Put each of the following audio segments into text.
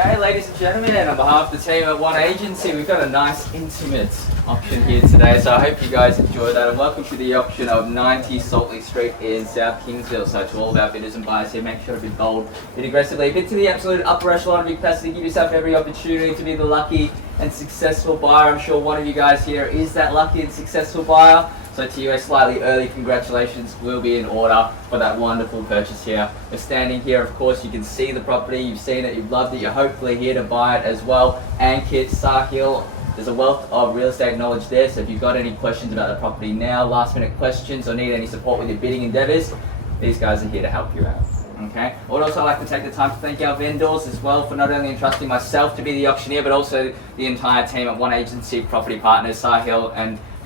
Okay, ladies and gentlemen, and on behalf of the team at One Agency, we've got a nice, intimate auction here today. So I hope you guys enjoy that, and welcome to the auction of 90 Saltley Street in South Kingsville. So to all of our bidders and buyers here, make sure to bid bold, bid aggressively, bid to the absolute upper echelon of your capacity. Give yourself every opportunity to be the lucky and successful buyer. I'm sure one of you guys here is that lucky and successful buyer. So to you, a slightly early congratulations will be in order for that wonderful purchase here. We're standing here, of course, you can see the property, you've seen it, you've loved it, you're hopefully here to buy it as well. Ankit, Sahil, there's a wealth of real estate knowledge there, so if you've got any questions about the property now, last minute questions, or need any support with your bidding endeavours, these guys are here to help you out. Okay. I would also like to take the time to thank our vendors as well for not only entrusting myself to be the auctioneer, but also the entire team at One Agency Property Partners, Sahil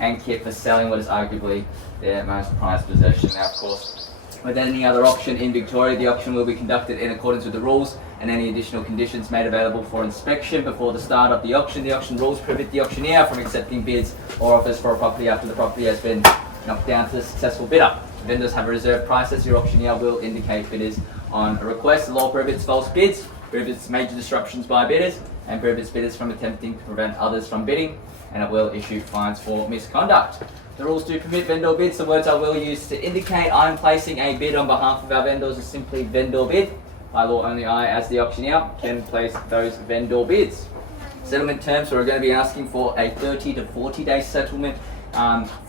and Kit, for selling what is arguably their most prized possession. Now, of course, with any other auction in Victoria, the auction will be conducted in accordance with the rules and any additional conditions made available for inspection before the start of the auction. The auction rules prohibit the auctioneer from accepting bids or offers for a property after the property has been knocked down to the successful bidder. Vendors have a reserve price as your auctioneer will indicate bidders on a request. The law prohibits false bids, prohibits major disruptions by bidders, and prohibits bidders from attempting to prevent others from bidding, and it will issue fines for misconduct. The rules do permit vendor bids. The words I will use to indicate I'm placing a bid on behalf of our vendors is simply vendor bid. By law, only I, as the auctioneer, can place those vendor bids. Settlement terms, we're going to be asking for a 30 to 40 day settlement.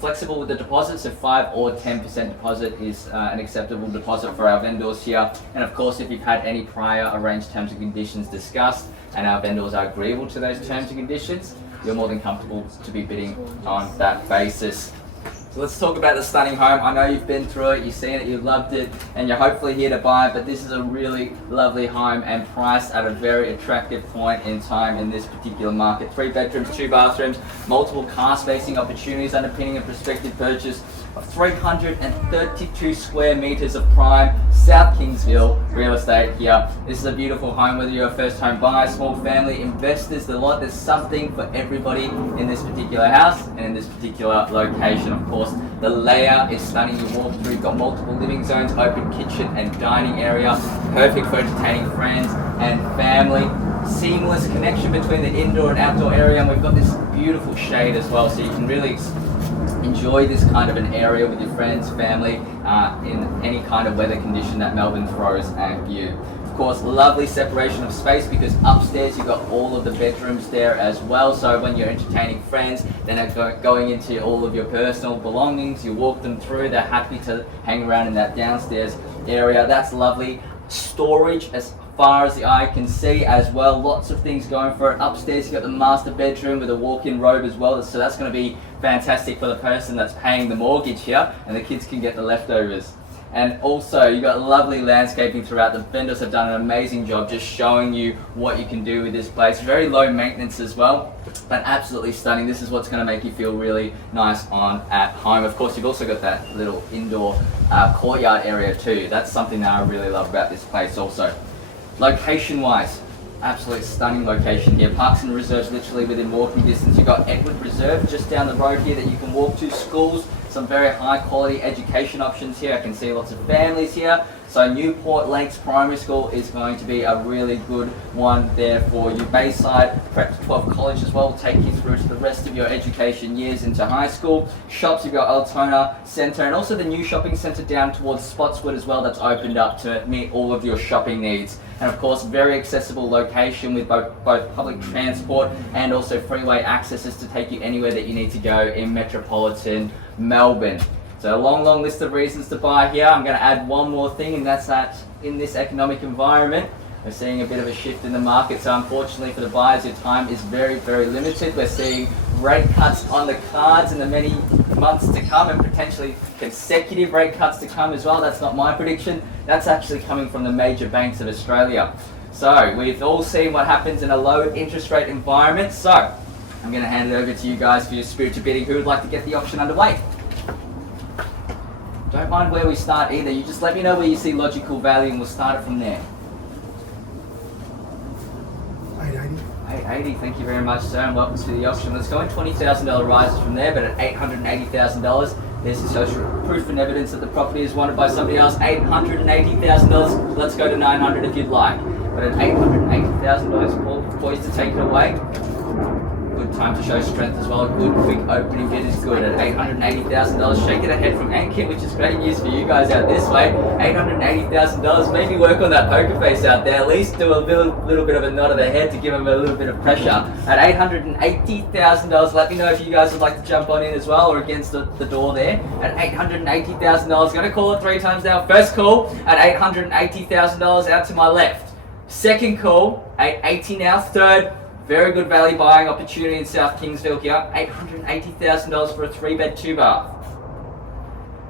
Flexible with the deposit, so 5 or 10% deposit is an acceptable deposit for our vendors here. And of course, if you've had any prior arranged terms and conditions discussed and our vendors are agreeable to those terms and conditions, you're more than comfortable to be bidding on that basis. So let's talk about the stunning home. I know you've been through it, you've seen it, you've loved it, and you're hopefully here to buy it, but this is a really lovely home and priced at a very attractive point in time in this particular market. 3 bedrooms, 2 bathrooms, multiple car spacing opportunities underpinning a prospective purchase of 332 square meters of prime South Kingsville real estate here. This is a beautiful home, whether you're a first home buyer, small family, investors, there's something for everybody in this particular house and in this particular location. Of course, the layout is stunning. You walk through, you've got multiple living zones, open kitchen and dining area, perfect for entertaining friends and family. Seamless connection between the indoor and outdoor area, and we've got this beautiful shade as well, so you can really enjoy this kind of an area with your friends, family, in any kind of weather condition that Melbourne throws at you. Of course, lovely separation of space because upstairs you've got all of the bedrooms there as well. So when you're entertaining friends, they're not going into all of your personal belongings. You walk them through, they're happy to hang around in that downstairs area. That's lovely. Storage as far as the eye can see as well. Lots of things going for it. Upstairs you've got the master bedroom with a walk-in robe as well, so that's going to be fantastic for the person that's paying the mortgage here, and the kids can get the leftovers. And also you've got lovely landscaping throughout. The vendors have done an amazing job just showing you what you can do with this place. Very low maintenance as well, but absolutely stunning. This is what's going to make you feel really nice at home. Of course, you've also got that little indoor courtyard area too. That's something that I really love about this place also. Location wise, absolutely stunning location here. Parks and reserves literally within walking distance. You've got Edward Reserve just down the road here that you can walk to. Schools, some very high quality education options here. I can see lots of families here. So Newport Lakes Primary School is going to be a really good one there for you. Bayside Prep 12 College as well will take you through to the rest of your education years into high school. Shops, you've got Altona Centre and also the new shopping centre down towards Spotswood as well that's opened up to meet all of your shopping needs. And of course, very accessible location with both public transport and also freeway accesses to take you anywhere that you need to go in metropolitan Melbourne. So a long list of reasons to buy here. I'm going to add one more thing, and that's that in this economic environment, we're seeing a bit of a shift in the market. So unfortunately for the buyers, your time is very limited. We're seeing rate cuts on the cards in the many months to come, and potentially consecutive rate cuts to come as well. That's not my prediction. That's actually coming from the major banks of Australia. So we've all seen what happens in a low interest rate environment. So I'm going to hand it over to you guys for your spiritual bidding. Who would like to get the auction underway? Don't mind where we start either. You just let me know where you see logical value and we'll start it from there. 880. 880, thank you very much, sir, and welcome to the auction. Let's go in $20,000 rises from there, but at $880,000, there's the social proof and evidence that the property is wanted by somebody else. $880,000. Let's go to $900 if you'd like. But at $880,000, $880,000 poised to take it away. Good time to show strength as well. Good quick opening bid is good at $880,000. Shaking ahead from Ankin, which is great news for you guys out this way. $880,000. Maybe work on that poker face out there. At least do a little bit of a nod of the head to give them a little bit of pressure. At $880,000, let me know if you guys would like to jump on in as well or against the door there. At $880,000, going to call it 3 times now. First call at $880,000 out to my left. Second call, $880 now. Third, very good value buying opportunity in South Kingsville here. $880,000 for a 3-bed 2-bath.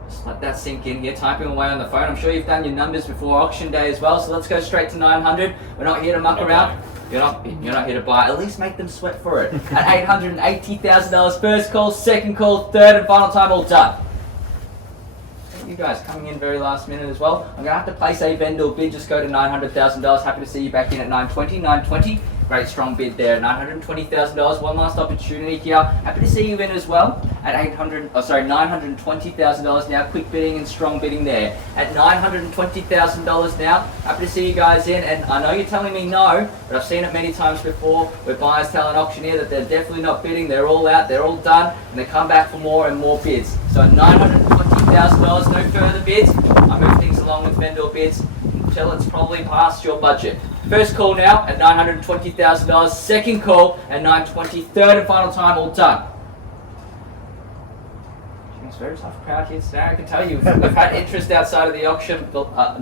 Just let that sink in here, typing away on the phone. I'm sure you've done your numbers before auction day as well, so let's go straight to 900. We're not here to muck around. You're not here to buy. At least make them sweat for it. At $880,000, first call, second call, third and final time, all done. You guys coming in very last minute as well. I'm going to have to place a vendor bid, just go to $900,000. Happy to see you back in at 920, 920. Great strong bid there, $920,000. One last opportunity here. Happy to see you in as well at $920,000 now. Quick bidding and strong bidding there at $920,000 now. Happy to see you guys in, and I know you're telling me no, but I've seen it many times before where buyers tell an auctioneer that they're definitely not bidding. They're all out, they're all done, and they come back for more and more bids. So at $920,000, no further bids. I move things along with vendor bids until it's probably past your budget. First call now at $920,000. Second call at $920,000. Third and final time, all done. It's a very tough crowd here today. I can tell you, we've had interest outside of the auction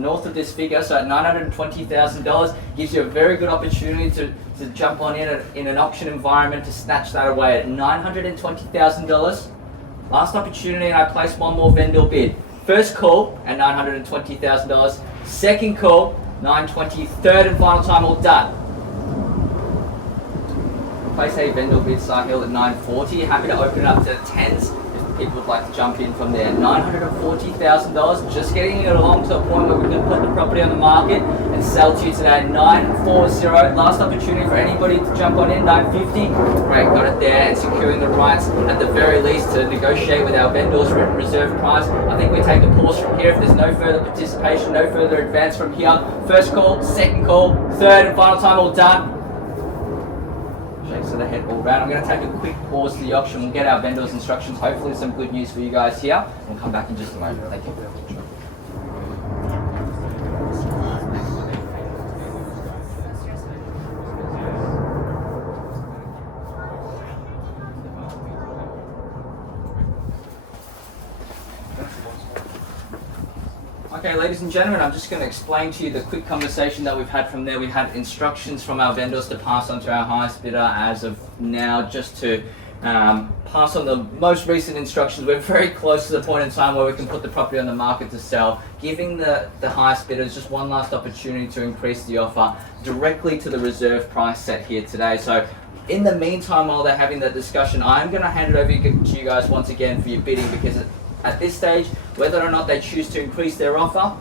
north of this figure. So at $920,000 gives you a very good opportunity to jump on in an auction environment to snatch that away at $920,000. Last opportunity, and I place one more vendor bid. First call at $920,000. Second call, $920,000. Third and final time, all done. Place a vendor bid, Sahil at $940,000. Happy to open it up to tens if people would like to jump in from there. $940,000. Just getting it along to a point where we can put the property on the market and sell to you today. $940,000. Last opportunity for anybody to jump on in. $950,000. Great, got it there, and securing the rights at the very least to negotiate with our vendors for a reserve price. I think we take a pause from here if there's no further participation, no further advance from here. First call, second call, third and final time, all done. Shakes of the head all round. I'm going to take a quick pause to the auction. We'll get our vendors' instructions. Hopefully some good news for you guys here. We'll come back in just a moment. Thank you. Okay, ladies and gentlemen, I'm just going to explain to you the quick conversation that we've had from there. We had instructions from our vendors to pass on to our highest bidder as of now, just to pass on the most recent instructions. We're very close to the point in time where we can put the property on the market to sell, giving the highest bidders just one last opportunity to increase the offer directly to the reserve price set here today. So in the meantime, while they're having that discussion, I'm going to hand it over to you guys once again for your bidding, because at this stage, whether or not they choose to increase their offer,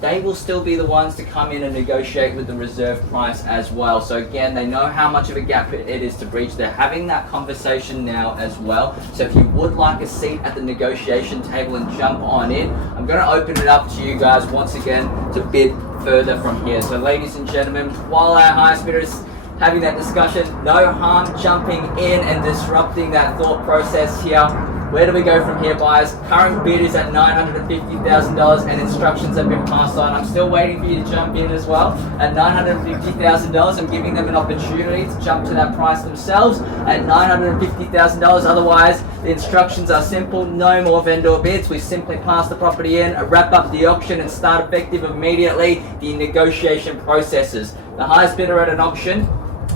they will still be the ones to come in and negotiate with the reserve price as well. So again, they know how much of a gap it is to breach. They're having that conversation now as well. So if you would like a seat at the negotiation table and jump on in, I'm going to open it up to you guys once again to bid further from here. So ladies and gentlemen, while our highest bidder is having that discussion, no harm jumping in and disrupting that thought process here. Where do we go from here, buyers? Current bid is at $950,000 and instructions have been passed on. I'm still waiting for you to jump in as well. At $950,000, I'm giving them an opportunity to jump to that price themselves at $950,000. Otherwise, the instructions are simple. No more vendor bids. We simply pass the property in, wrap up the auction and start effective immediately the negotiation processes. The highest bidder at an auction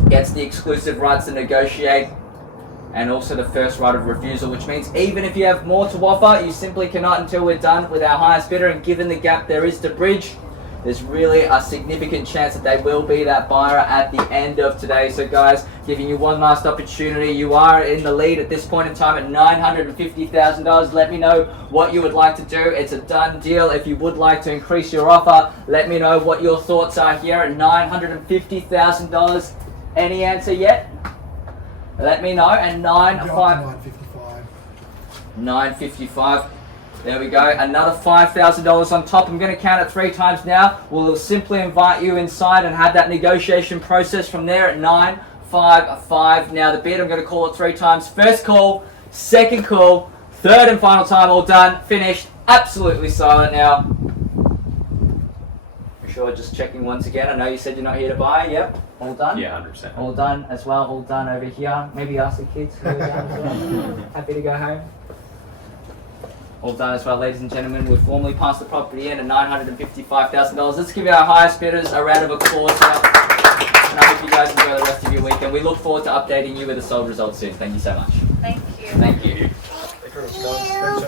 gets the exclusive rights to negotiate and also the first right of refusal, which means even if you have more to offer, you simply cannot until we're done with our highest bidder. And given the gap there is to bridge, there's really a significant chance that they will be that buyer at the end of today. So guys, giving you one last opportunity. You are in the lead at this point in time at $950,000. Let me know what you would like to do. It's a done deal. If you would like to increase your offer, let me know what your thoughts are here at $950,000. Any answer yet? Let me know. And 955. There we go. Another $5,000 on top. I'm going to count it 3 times now. We'll simply invite you inside and have that negotiation process from there at 955. Now the bid, I'm going to call it 3 times. First call, second call, third and final time. All done, finished. Absolutely silent now. For sure, just checking once again. I know you said you're not here to buy. Yep. All done? Yeah, 100%. All done as well. All done over here. Maybe ask the kids to go down as well. Happy to go home. All done as well, ladies and gentlemen. We've formally passed the property in at $955,000. Let's give our highest bidders a round of applause now. And I hope you guys enjoy the rest of your weekend. We look forward to updating you with the sold results soon. Thank you so much. Thank you. Thank you. Thank you.